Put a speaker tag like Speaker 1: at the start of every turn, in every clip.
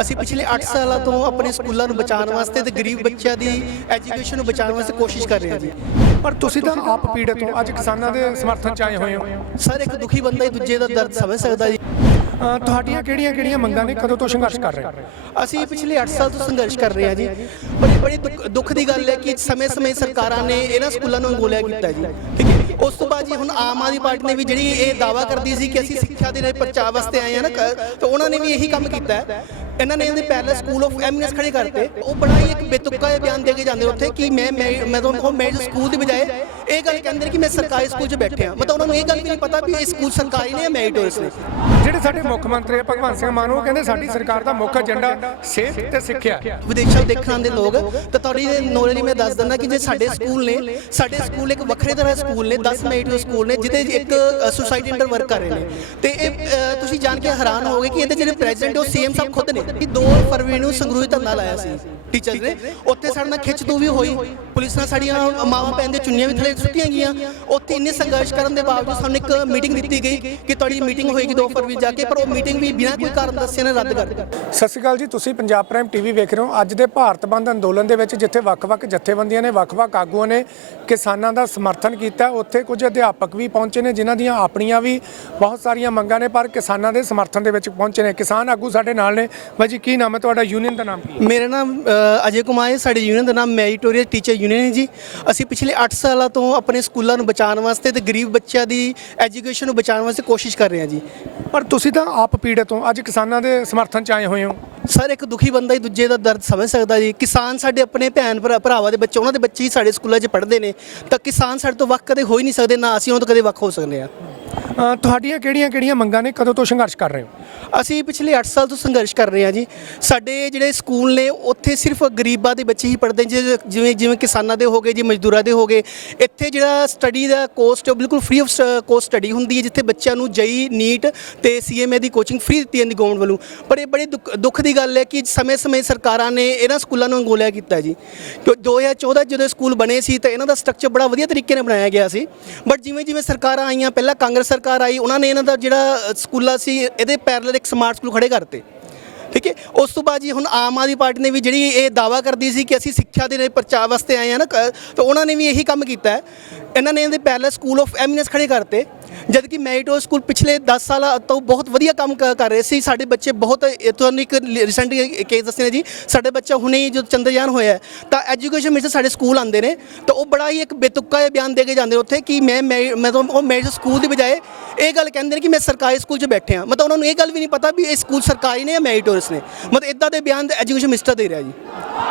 Speaker 1: ਅਸੀਂ ਪਿਛਲੇ 8 ਸਾਲਾਂ ਤੋਂ ਆਪਣੇ ਸਕੂਲਾਂ ਨੂੰ ਬਚਾਉਣ ਵਾਸਤੇ ਤੇ ਗਰੀਬ ਬੱਚਿਆਂ ਦੀ ਐਜੂਕੇਸ਼ਨ ਨੂੰ ਬਚਾਉਣ ਵਾਸਤੇ ਕੋਸ਼ਿਸ਼ ਕਰ ਰਹੇ ਹਾਂ ਜੀ।
Speaker 2: ਪਰ ਤੁਸੀਂ ਤਾਂ ਆਪ ਪੀੜਤ ਹੋ ਅੱਜ ਕਿਸਾਨਾਂ ਦੇ ਸਮਰਥਨ ਚ ਆਏ ਹੋਏ ਹੋ।
Speaker 1: ਸਰ ਇੱਕ ਦੁਖੀ ਬੰਦਾ ਹੀ ਦੂਜੇ ਦਾ ਦਰਦ ਸਮਝ ਸਕਦਾ ਜੀ।
Speaker 2: ਤੁਹਾਡੀਆਂ ਕਿਹੜੀਆਂ-ਕਿਹੜੀਆਂ ਮੰਗਾਂ ਨੇ? ਕਦੋਂ ਤੋਂ ਸੰਘਰਸ਼ ਕਰ ਰਹੇ
Speaker 1: ਅਸੀਂ ਪਿਛਲੇ 8 ਸਾਲ ਤੋਂ ਸੰਘਰਸ਼ ਕਰ ਰਹੇ ਹਾਂ ਜੀ। ਬੜੀ ਬੜੀ ਦੁੱਖ- ਦੀ ਗੱਲ ਹੈ ਕਿ ਸਮੇਂ-ਸਮੇਂ ਸਰਕਾਰਾਂ ਨੇ ਇਹਨਾਂ ਸਕੂਲਾਂ ਨੂੰ ਅੰਗੋਲਿਆ ਕੀਤਾ ਜੀ। ਠੀਕ ਹੈ ਉਸ ਤੋਂ ਬਾਅਦ ਜੀ ਹੁਣ ਆਮ ਆਦਮੀ ਪਾਰਟੀ ਨੇ ਵੀ ਜਿਹੜੀ ਇਹ ਦਾਵਾ ਕਰਦੀ ਸੀ ਕਿ ਅਸੀਂ ਸਿੱਖਿਆ ਦੇ ਲਈ ਪ੍ਰਚਾਰ ਵਾਸਤੇ ਆਏ ਹਾਂ ਨਾ ਤਾਂ ਉਹਨਾਂ ਨੇ ਵੀ ਇਹੀ ਕੰਮ ਕੀਤਾ ਹੈ। ਇਹਨਾਂ ਨੇ ਇਹਦੇ ਪਹਿਲੇ ਸਕੂਲ ਆਫ ਐਮੀਨੈਂਸ ਖੜੇ ਕਰਤੇ। ਉਹ ਬੜਾ ਹੀ ਇੱਕ ਬੇਤੁਕਾ ਜਿਹਾ ਬਿਆਨ ਦੇ ਕੇ ਜਾਂਦੇ ਉੱਥੇ ਕਿ ਮੈਂ ਮੈਂ ਮੈਂ ਤਾਂ ਉਹ ਮੈਂ ਸਕੂਲ ਦੀ ਬਜਾਏ ਇਹ ਗੱਲ ਕਹਿੰਦੇ ਨੇ ਕਿ ਮੈਂ ਸਰਕਾਰੀ ਸਕੂਲ 'ਚ ਬੈਠਿਆ। ਮਤਲਬ ਉਹਨਾਂ ਨੂੰ ਇਹ ਗੱਲ ਵੀ ਨਹੀਂ ਪਤਾ ਵੀ ਇਹ ਸਕੂਲ ਸਰਕਾਰੀ ਨੇ ਜਾਂ ਮੈਰਿਟੋਰੀਅਸ ਨੇ।
Speaker 2: ਜਿਹੜੇ ਸਾਡੇ ਮੁੱਖ ਮੰਤਰੀ ਆ, ਭਗਵੰਤ ਸਿੰਘ ਮਾਨ, ਉਹ ਕਹਿੰਦੇ ਸਾਡੀ ਸਰਕਾਰ ਦਾ ਮੁੱਖ ਏਜੰਡਾ ਸਿਹਤ ਤੇ ਸਿੱਖਿਆ ਹੈ।
Speaker 1: ਵਿਦੇਸ਼ਾਂ ਦੇਖਣ ਆਉਂਦੇ ਲੋਕ, ਤਾਂ ਤੁਹਾਡੀ ਨੌਲੇਜ ਮੈਂ ਦੱਸ ਦਿੰਦਾ ਕਿ ਜੇ ਸਾਡੇ ਸਕੂਲ ਨੇ, ਸਾਡੇ ਸਕੂਲ ਇੱਕ ਵੱਖਰੇ ਤਰ੍ਹਾਂ ਸਕੂਲ ਨੇ 10 ਮੈਰਿਟ ਸਕੂਲ ਨੇ, ਜਿਹਦੇ ਇੱਕ ਸੁਸਾਇਟੀ ਅੰਡਰ ਵਰਕ ਕਰ ਰਹੇ ਨੇ। ਤੇ ਇਹ ਤੁਸੀਂ ਜਾਣ ਕੇ ਹੈਰਾਨ ਹੋਵੋਗੇ ਕਿ ਇਹਦੇ ਜਿਹੜੇ ਪ੍ਰੈਜ਼ੀਡੈਂਟ ਉਹ ਸੀਐਮ ਸਾਹਿਬ ਖੁਦ ਨੇ, ਕਿ 2 ਫਰਵਰੀ ਨੂੰ ਸੰਗਰੂਰ ਧਰਨਾ ਲਾਇਆ ਸੀ ਟੀਚਰਸ ਨੇ। ਉੱਥੇ ਸਾਡੇ ਨਾਲ ਖਿੱਚ ਤੂ ਵੀ ਹੋਈ। ਪੁਲਿਸ ਨਾਲ ਸਾਡੀਆਂ ਮਾਵਾਂ ਭੈਣ ਦੀਆਂ ਚੁੰਨੀਆਂ ਵੀ ਥੱਲੇ ਸੁੱਟੀਆਂ ਗਈਆਂ। ਉੱਥੇ ਇੰਨੇ ਸੰਘਰਸ਼ ਕਰਨ ਦੇ ਬਾਵਜੂਦ ਸਾਨੂੰ ਇੱਕ ਮੀਟਿੰਗ ਦਿੱਤੀ ਗਈ ਕਿ ਤੁਹਾਡੀ ਮੀਟਿੰਗ ਹੋਏਗੀ 2 ਫਰਵਰੀ ਜਾ ਕੇ ਪਰ ਉਹ ਮੀਟਿੰਗ ਵੀ ਬਿਨਾਂ ਕੋਈ ਕਾਰਨ ਦੱਸੇ ਨੇ ਰੱਦ ਕਰ ਦਿੱਤੀ।
Speaker 2: ਸਤਿ ਸ਼੍ਰੀ ਅਕਾਲ ਜੀ ਤੁਸੀਂ ਪੰਜਾਬ ਪ੍ਰਾਈਮ ਟੀਵੀ ਵੇਖ ਰਹੇ ਹੋ। ਅੱਜ ਦੇ ਭਾਰਤ ਬੰਦ ਅੰਦੋਲਨ ਦੇ ਵਿੱਚ ਜਿੱਥੇ ਵੱਖ-ਵੱਖ ਜਥੇਬੰਦੀਆਂ ਨੇ ਵੱਖ-ਵੱਖ ਆਗੂਆਂ ਨੇ ਕਿਸਾਨਾਂ ਦਾ ਸਮਰਥਨ ਕੀਤਾ ਉੱਥੇ ਕੁਝ ਅਧਿਆਪਕ ਵੀ ਪਹੁੰਚੇ ਨੇ ਜਿਨ੍ਹਾਂ ਦੀਆਂ ਆਪਣੀਆਂ ਵੀ ਬਹੁਤ ਸਾਰੀਆਂ ਮੰਗਾਂ ਨੇ ਪਰ ਕਿਸਾਨਾਂ ਦੇ ਸਮਰਥਨ ਦੇ ਵਿੱਚ ਪਹੁੰਚੇ ਨੇ। ਕਿਸਾਨ ਆਗੂ ਸਾਡੇ ਨਾਲ ਨੇ। ਬਾਈ ਜੀ ਕੀ ਨਾਮ ਹੈ ਤੁਹਾਡਾ? ਯੂਨੀਅਨ ਦਾ ਨਾਮ ਕੀ ਹੈ?
Speaker 1: ਮੇਰਾ ਨਾਮ ਅ, ਅਜੇ ਕੁਮਾਰ ਹੈ। ਸਾਡੇ ਯੂਨੀਅਨ ਦਾ ਨਾਮ ਮੈਰੀਟੋਰੀਅਸ ਟੀਚਰ ਯੂਨੀਅਨ ਹੈ ਜੀ। ਅਸੀਂ ਪਿਛਲੇ 8 ਸਾਲਾਂ ਤੋਂ ਆਪਣੇ ਸਕੂਲਾਂ ਨੂੰ ਬਚਾਉਣ ਵਾਸਤੇ ਤੇ ਗਰੀਬ ਬੱਚਿਆਂ ਦੀ ਐਜੂਕੇਸ਼ਨ ਨੂੰ ਬਚਾਉਣ ਵਾਸਤੇ ਕੋਸ਼ਿਸ਼ ਕਰ ਰਹੇ ਹਾਂ ਜੀ।
Speaker 2: ਪਰ ਤੁਸੀਂ ਤਾਂ ਆਪ ਪੀੜਤ ਹੋ। ਅੱਜ ਕਿਸਾਨਾਂ ਦੇ ਸਮਰਥਨ ਚ ਆਏ ਹੋਏ ਹੋ।
Speaker 1: ਸਰ ਇੱਕ ਦੁਖੀ ਬੰਦਾ ਹੀ ਦੂਜੇ ਦਾ ਦਰਦ ਸਮਝ ਸਕਦਾ ਜੀ। ਕਿਸਾਨ ਸਾਡੇ ਆਪਣੇ ਭੈਣ ਭਰਾ ਭਰਾਵਾਂ ਦੇ ਬੱਚੇ ਉਹਨਾਂ ਦੇ ਬੱਚੇ ਹੀ ਸਾਡੇ ਸਕੂਲਾਂ 'ਚ ਪੜ੍ਹਦੇ ਨੇ। ਤਾਂ ਕਿਸਾਨ ਸਾਡੇ ਤੋਂ ਵੱਖ ਕਦੇ ਹੋ ਹੀ ਨਹੀਂ ਸਕਦੇ ਨਾ ਅਸੀਂ ਉਹਨਾਂ ਤੋਂ ਕਦੇ ਵੱਖ ਹੋ ਸਕਦੇ
Speaker 2: ਅ, ਤੁਹਾਡੀਆਂ ਕਿਹੜੀਆਂ-ਕਿਹੜੀਆਂ ਮੰਗਾਂ ਨੇ? ਕਦੋਂ ਤੋਂ ਸੰਘਰਸ਼ ਕਰ ਰਹੇ ਹੋ?
Speaker 1: ਅਸੀਂ ਪਿਛਲੇ 8 ਸਾਲ ਤੋਂ ਸੰਘਰਸ਼ ਕਰ ਰਹੇ ਹਾਂ ਜੀ। ਸਾਡੇ ਜਿਹੜੇ ਸਕੂਲ ਨੇ ਉੱਥੇ ਸਿਰਫ ਗਰੀਬਾਂ ਦੇ ਬੱਚੇ ਹੀ ਪੜ੍ਹਦੇ ਨੇ ਜਿਵੇਂ ਜਿਵੇਂ ਕਿਸਾਨਾਂ ਦੇ ਹੋਗੇ ਜੀ ਮਜ਼ਦੂਰਾਂ ਦੇ ਹੋਗੇ ਇੱਥੇ ਜਿਹੜਾ ਸਟੱਡੀ ਦਾ ਕੋਸਟ ਬਿਲਕੁਲ ਫ੍ਰੀ ਆਫ ਕੋਸਟ ਸਟੱਡੀ ਹੁੰਦੀ ਹੈ ਜਿੱਥੇ ਬੱਚਿਆਂ ਨੂੰ ਜਈ ਨੀਟ ਤੇ ਸੀਐਮਏ ਦੀ ਕੋਚਿੰਗ ਫ੍ਰੀ ਦਿੱਤੀ ਜਾਂਦੀ ਗਵਰਨਮੈਂਟ ਵੱਲੋਂ। ਪਰ ਇਹ ਬੜੀ ਦੁੱਖ ਦੁੱਖ ਦੀ ਗੱਲ ਹੈ ਕਿ ਸਮੇਂ-ਸਮੇਂ ਸਰਕਾਰਾਂ ਨੇ ਇਹਨਾਂ ਸਕੂਲਾਂ ਨੂੰ ਅੰਗੋਲਿਆ ਕੀਤਾ ਜੀ। ਕਿਉਂ 2014 ਜਦੋਂ ਸਕੂਲ ਬਣੇ ਸੀ ਤਾਂ ਇਹਨਾਂ ਦਾ ਸਟਰਕਚਰ ਬੜਾ ਵਧੀਆ ਤਰੀਕੇ ਨਾਲ ਬਣਾਇਆ ਗਿਆ ਸੀ। ਬਟ ਜਿਵੇਂ ਜਿਵੇਂ ਸਰਕਾਰਾਂ ਆਈਆਂ ਪਹਿਲਾਂ ਕਾਂਗਰਸ ਸਰਕਾਰ ਆਈ ਉਹਨਾਂ ਨੇ ਇਹਨਾਂ ਦਾ ਜਿਹੜਾ ਅ, ਸਕੂਲਾਂ ਸੀ ਇਹਦੇ ਪੈਰ ਪੈਰਲਲ ਇੱਕ ਸਮਾਰਟ ਸਕੂਲ ਖੜੇ ਕਰਤੇ। ਠੀਕ ਹੈ? ਉਸ ਤੋਂ ਬਾਅਦ ਜੀ ਹੁਣ ਆਮ ਆਦਮੀ ਪਾਰਟੀ ਨੇ ਵੀ ਜਿਹੜੀ ਇਹ ਦਾਵਾ ਕਰਦੀ ਸੀ ਕਿ ਅਸੀਂ ਸਿੱਖਿਆ ਦੇ ਪ੍ਰਚਾਰ ਵਾਸਤੇ ਆਏ ਹਾਂ ਨਾ, ਕ- ਤਾਂ ਉਹਨਾਂ ਨੇ ਵੀ ਇਹੀ ਕੰਮ ਕੀਤਾ ਹੈ। ਇਹਨਾਂ ਨੇ ਇਹਦੇ ਪਹਿਲੇ ਸਕੂਲ ਆਫ ਐਮੀਨੈਂਸ ਖੜੇ ਕਰਤੇ। ਜਦ ਕਿ ਮੈਰਿਟੋ ਸਕੂਲ ਪਿਛਲੇ 10 ਸਾਲਾਂ ਤੋਂ ਬਹੁਤ ਵਧੀਆ ਕੰਮ ਕ- ਕਰ ਰਹੇ ਸੀ। ਸਾਡੇ ਬੱਚੇ ਬਹੁਤ ਤੁਹਾਨੂੰ ਇੱਕ ਰੀਸੈਂਟ ਕੇਸ ਦੱਸੇ ਨੇ ਜੀ। ਸਾਡੇ ਬੱਚਾ ਹੁਣੇ ਹੀ ਜਦੋਂ ਚੰਦਰਯਾਨ ਹੋਇਆ ਹੈ, ਤਾਂ ਐਜੂਕੇਸ਼ਨ ਮਿਨਿਸਟਰ ਸਾਡੇ ਸਕੂਲ ਆਉਂਦੇ ਨੇ। ਤਾਂ ਉਹ ਬੜਾ ਹੀ ਇੱਕ ਬੇਤੁਕਾ ਜਿਹਾ ਬਿਆਨ ਦੇ ਕੇ ਜਾਂਦੇ ਉੱਥੇ ਕਿ ਮੈਂ ਮੈਂ ਮੈਂ ਤਾਂ ਉਹ ਮੈਰਿਟ ਸਕੂਲ ਦੀ ਬਜਾਏ ਇਹ ਗੱਲ ਕਹਿੰਦੇ ਨੇ ਕਿ ਮੈਂ ਸਰਕਾਰੀ ਸਕੂਲ 'ਚ ਬੈਠੇ ਹਾਂ। ਮਤਲਬ ਉਹਨਾਂ ਨੂੰ ਇਹ ਗੱਲ ਵੀ ਨਹੀਂ ਪਤਾ ਵੀ ਇਹ ਸਕੂਲ ਸਰਕਾਰੀ ਨੇ ਜਾਂ ਮੈਰੀਟੋਰਸ ਨੇ। ਮਤਲਬ ਇਦਾਂ ਦੇ ਬਿਆਨ ਐਜੂਕੇਸ਼ਨ ਮਿਨਿਸਟਰ ਦੇ ਰਿਹਾ ਜੀ।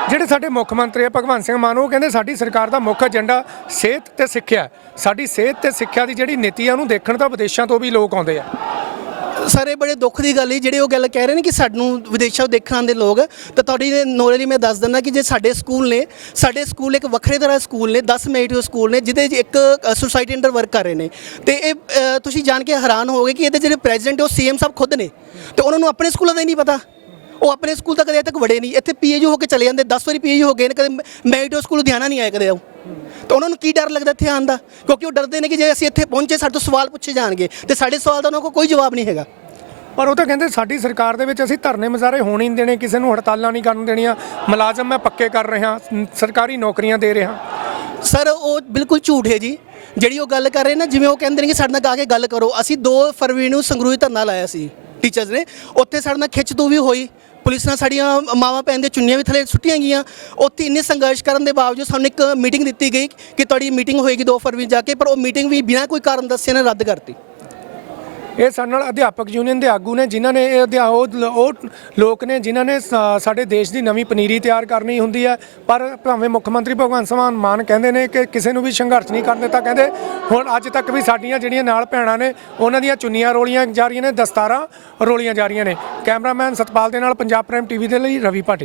Speaker 2: ਜਿਹੜੇ ਸਾਡੇ ਮੁੱਖ ਮੰਤਰੀ ਆ, ਭਗਵੰਤ ਸਿੰਘ ਮਾਨ, ਉਹ ਕਹਿੰਦੇ ਸਾਡੀ ਸਰਕਾਰ ਦਾ ਮੁੱਖ ਏਜੰਡਾ ਸਿਹਤ ਤੇ ਸਿੱਖਿਆ ਸਾਡੀ ਸਿਹਤ ਤੇ ਸਿੱਖਿਆ ਦੀ ਜਿਹੜੀ ਨੀਤੀ ਆ, ਉਹਨੂੰ ਦੇਖਣ ਤਾਂ ਵਿਦੇਸ਼ਾਂ ਤੋਂ ਵੀ ਲੋਕ ਆਉਂਦੇ ਆ।
Speaker 1: ਸਰ, ਇਹ ਬੜੇ ਦੁੱਖ ਦੀ ਗੱਲ ਹੈ। ਜਿਹੜੇ ਉਹ ਗੱਲ ਕਹਿ ਰਹੇ ਨੇ ਕਿ ਸਾਨੂੰ ਵਿਦੇਸ਼ਾਂ ਦੇਖਣ ਆਉਂਦੇ ਲੋਕ, ਤਾਂ ਤੁਹਾਡੀ ਨੌਲੇਜ ਲਈ ਮੈਂ ਦੱਸ ਦਿੰਦਾ ਕਿ ਜੇ ਸਾਡੇ ਸਕੂਲ ਨੇ, ਸਾਡੇ ਸਕੂਲ ਇੱਕ ਵੱਖਰੇ ਤਰ੍ਹਾਂ ਦੇ ਸਕੂਲ ਨੇ 10 ਮੈਰਿਟ ਸਕੂਲ ਨੇ, ਜਿਹਦੇ 'ਚ ਇੱਕ ਸੁਸਾਇਟੀ ਅੰਡਰ ਵਰਕ ਕਰ ਰਹੇ ਨੇ। ਤੇ ਇਹ ਤੁਸੀਂ ਜਾਣ ਕੇ ਹੈਰਾਨ ਹੋਵੋਗੇ ਕਿ ਇਹਦੇ ਜਿਹੜੇ ਪ੍ਰੈਜ਼ੀਡੈਂਟ ਉਹ ਸੀਐਮ ਸਾਹਿਬ ਖੁਦ ਨੇ। ਤੇ ਉਹਨਾਂ ਨੂੰ ਆਪਣੇ ਸਕੂਲਾਂ ਦਾ ਹੀ ਨਹੀਂ ਪਤਾ। ਉਹ ਆਪਣੇ ਸਕੂਲ ਤੱਕ ਅਜੇ ਤੱਕ ਵੜੇ ਨਹੀਂ। ਇੱਥੇ ਪੀਏਯੂ ਹੋ ਕੇ ਚਲੇ ਜਾਂਦੇ 10 ਵਾਰੀ ਪੀਏਯੂ ਹੋ ਗਏ ਨੇ ਕਦੇ ਮੈਰਿਟ ਸਕੂਲ ਲੁਧਿਆਣਾ ਨਹੀਂ ਆਏ ਕਦੇ ਉਹ। ਤਾਂ ਉਹਨਾਂ ਨੂੰ ਕੀ ਡਰ ਲੱਗਦਾ ਇੱਥੇ ਆਉਣ ਦਾ? ਕਿਉਂਕਿ ਉਹ ਡਰਦੇ ਨੇ ਕਿ ਜੇ ਅਸੀਂ ਇੱਥੇ ਪਹੁੰਚੇ ਸਾਡੇ ਤੋਂ ਸਵਾਲ ਪੁੱਛੇ ਜਾਣਗੇ ਤੇ ਸਾਡੇ ਸਵਾਲ ਦਾ ਉਹਨਾਂ ਕੋਲ ਕੋਈ ਜਵਾਬ ਨਹੀਂ ਹੈਗਾ।
Speaker 2: ਪਰ ਉਹ ਤਾਂ ਕਹਿੰਦੇ ਸਾਡੀ ਸਰਕਾਰ ਦੇ ਵਿੱਚ ਅਸੀਂ ਧਰਨੇ ਮੁਜ਼ਾਹਰੇ ਹੋਣ ਹੀ ਨਹੀਂ ਦੇਣੇ ਕਿਸੇ ਨੂੰ ਹੜਤਾਲਾਂ ਨਹੀਂ ਕਰਨ ਦੇਣੀਆਂ ਮੁਲਾਜ਼ਮ ਮੈਂ ਪੱਕੇ ਕਰ ਰਿਹਾ ਸਰਕਾਰੀ ਨੌਕਰੀਆਂ ਦੇ ਰਿਹਾ।
Speaker 1: ਸਰ ਉਹ ਬਿਲਕੁਲ ਝੂਠ ਹੈ ਜੀ। ਜਿਹੜੀ ਉਹ ਗੱਲ ਕਰ ਰਹੇ ਨਾ ਜਿਵੇਂ ਉਹ ਕਹਿੰਦੇ ਨੇ ਕਿ ਸਾਡੇ ਨਾਲ ਆ ਕੇ ਗੱਲ ਕਰੋ। ਅਸੀਂ 2 ਫਰਵਰੀ ਨੂੰ ਸੰਗਰੂਰ ਧਰਨਾ ਲਾਇਆ ਸੀ। ਟੀਚਰਸ ਨੇ, ਉੱਥੇ ਸਾਡੇ ਨਾਲ ਖਿੱਚ ਤੂੰ ਵੀ ਹੋਈ। ਪੁਲਿਸ ਨਾਲ ਸਾਡੀਆਂ ਮਾਵਾਂ ਭੈਣ ਦੀਆਂ ਚੁੰਨੀਆਂ ਵੀ ਥੱਲੇ ਸੁੱਟੀਆਂ ਗਈਆਂ। ਉੱਥੇ ਇੰਨੇ ਸੰਘਰਸ਼ ਕਰਨ ਦੇ ਬਾਵਜੂਦ ਸਾਨੂੰ ਇੱਕ ਮੀਟਿੰਗ ਦਿੱਤੀ ਗਈ ਕਿ ਤੁਹਾਡੀ ਮੀਟਿੰਗ ਹੋਏਗੀ 2 ਫਰਵਰੀ ਜਾ ਕੇ, ਪਰ ਉਹ ਮੀਟਿੰਗ ਵੀ ਬਿਨਾਂ ਕੋਈ ਕਾਰਨ ਦੱਸੇ ਨੇ ਰੱਦ ਕਰਤੀ।
Speaker 2: ਇਹ ਸਾਡੇ ਨਾਲ ਅਧਿਆਪਕ ਯੂਨੀਅਨ ਦੇ ਆਗੂ ਨੇ ਜਿਨ੍ਹਾਂ ਨੇ ਇਹ ਅਧਿਆ- ਉਹ ਉਹ ਲੋਕ ਨੇ ਜਿਨ੍ਹਾਂ ਨੇ ਸਾ- ਸਾਡੇ ਦੇਸ਼ ਦੀ ਨਵੀਂ ਪਨੀਰੀ ਤਿਆਰ ਕਰਨੀ ਹੁੰਦੀ ਹੈ। ਪਰ ਭਾਵੇਂ ਮੁੱਖ ਮੰਤਰੀ ਭਗਵੰਤ ਸਿੰਘ ਮਾਨ ਕਹਿੰਦੇ ਨੇ ਕਿ ਕਿਸੇ ਨੂੰ ਵੀ ਸੰਘਰਸ਼ ਨਹੀਂ ਕਰਨ ਦਿੱਤਾ। ਕਹਿੰਦੇ ਹੁਣ ਅੱਜ ਤੱਕ ਵੀ ਸਾਡੀਆਂ ਜਿਹੜੀਆਂ ਨਾਲ ਭੈਣਾਂ ਨੇ, ਉਹਨਾਂ ਦੀਆਂ ਚੁੰਨੀਆਂ ਰੋਲੀਆਂ ਜਾ ਰਹੀਆਂ ਨੇ, ਦਸਤਾਰਾਂ ਰੋਲੀਆਂ ਜਾ ਰਹੀਆਂ ਨੇ। ਕੈਮਰਾਮੈਨ ਸਤਪਾਲ ਦੇ ਨਾਲ ਪੰਜਾਬ ਪ੍ਰਾਈਮ ਟੀਵੀ ਦੇ ਲਈ ਰਵੀ ਭਾਟੀ।